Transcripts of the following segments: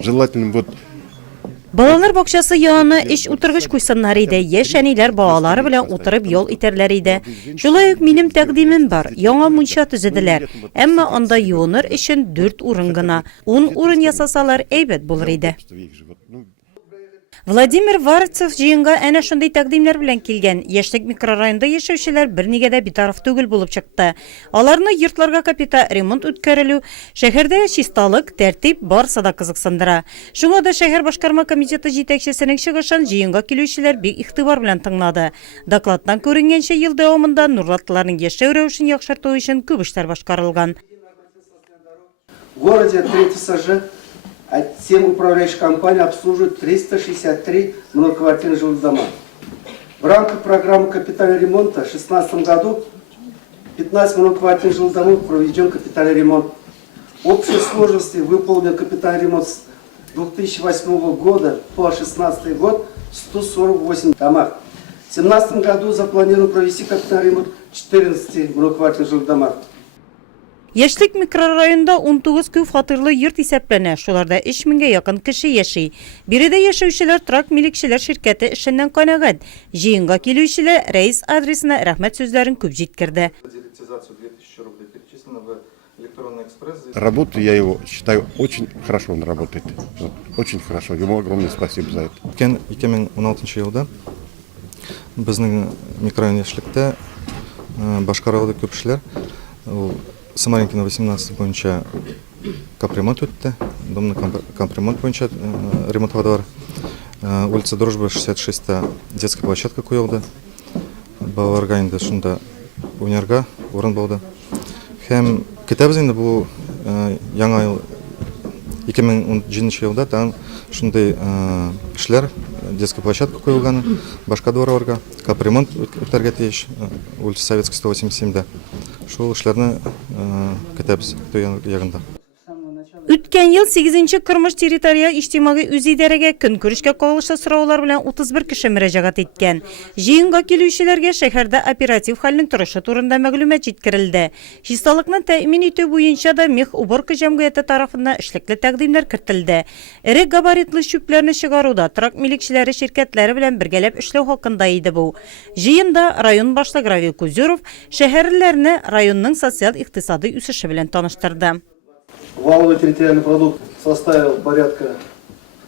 желательно вот. Балалар бакчасы янына иш утыргыч куйсыннар иде. Яшь әниләр балалары белән утырып ял итәрләр иде. Шулай ук минем тәкъдимем бар. Яңа мунча төзеделәр. Әмма анда юыныр өчен 4 урын гына. 10 урын ясасалар әйбәт булыр иде. Владимир Варцев җыенга әнә шундый тәкъдимнәр белән килгән. Яшьлек микрорайонда яшәүчеләр бернигә дә битараф түгел булып чыкты. Аларны йортларга капиталь ремонт үткәрелү, шәһәрдә чисталык, тәртип барса да кызыксындыра. Шуңа да шәһәр башкарма комитеты җитәкчесенең чыгышын җыенга килүчеләр бик игътибар белән тыңлады. Докладтан күренгәнчә, ел дәвамында нурлатларның яшәү рәвешен яхшырту өчен күп эшләр башкарылган. В городе 3 СЖ 7 управляющих компаний обслуживают 363 многоквартирных жилых дома. В рамках программы капитального ремонта в 2016 году 15 многоквартирных жилых домов проведен капитальный ремонт. Общей сложности выполнен капитальный ремонт с 2008 года по 2016 год 148 домах. В 2017 году запланировано провести капитальный ремонт в 14 многоквартирных жилых домах. Яшьлек микрорайонда 19 күп фатирлы йорт исәпләнә. Шуларда 3000-гә якын кеше яши. Биредә яшәүчеләр трак милекчеләр ширкәте эшеннән канәгать. Җыенга килүчеләр рәис адресына рәхмәт сүзләрен күп җиткерде. Работу я его считаю очень хорошо, он работает. Вот, очень хорошо. Ему огромное спасибо за это. 2016 елда безнең микрорайон яшьлектә башкарылды күп эшләр. Самаринкина 18 бойынша капремонт өтті. Домны капремонт бойынша ремонтовадылар. Улица Дружбы 66-та детская площадка қойылды. Балаларға енді шында өнерға орын болды. Һәм кітап енді бұл яңа 2017 елда там шундай эшләр детская площадка қойылғаны, башка двораларга капремонт үтәргә тиеш улица Советская 187-дә. Шул эшләрне көтәбез ягында. Үткән ел 8-нче Кырмыш территория иҗтимагый үзидарәгә көнкүрешкә кагылышлы сораулар белән 31 кеше мөрәҗәгать иткән. Җыенга килүчеләргә шәһәрдә оператив хәлнең торышы турында мәгълүмат җиткерелде. Чисталыкны тәэмин итү буенча да мех уборка җәмгыяте тарафыннан эшлекле тәкъдимнәр кертелде. Эре габаритлы чүпләрне чыгаруда трак милекчеләре ширкәтләре белән бергәләп эшләү хакында иде бу. Җыенда район башлыгы Равил Кузеров шәһәрләрне районның социаль-икътисади үсеше белән таныштырды. Валовый территориальный продукт составил порядка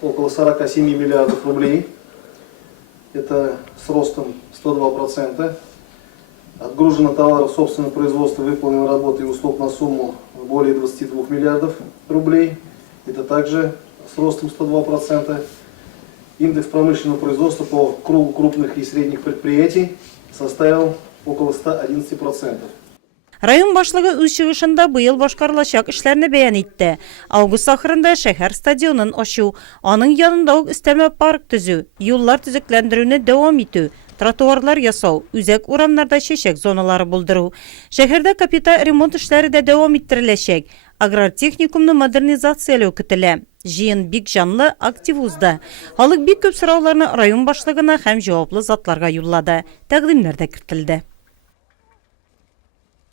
около 47 миллиардов рублей. Это с ростом 102%. Отгружено товаров собственного производства, выполнено работы и услуг на сумму более 22 миллиардов рублей. Это также с ростом 102%. Индекс промышленного производства по кругу крупных и средних предприятий составил около 111%. Район башлыгы үз чыгышында быел башкарылачак эшләрне бәян итте. Август ахырында шәһәр стадионын ачу, аның янында ук өстәмә парк төзү, юллар төзекләндерүне дәвам итү, тротуарлар ясау, үзәк урамнарда чәчәк зоналары булдыру. Шәһәрдә капиталь ремонт эшләре дә дәвам иттереләчәк. Аграр техникумны модернизацияләү көтелә. Җыен бик җанлы, актив узды. Халык бик күп сорауларны район башлыгына һәм җаваплы затларга юллады. Тәкъдимнәр дә кертелде.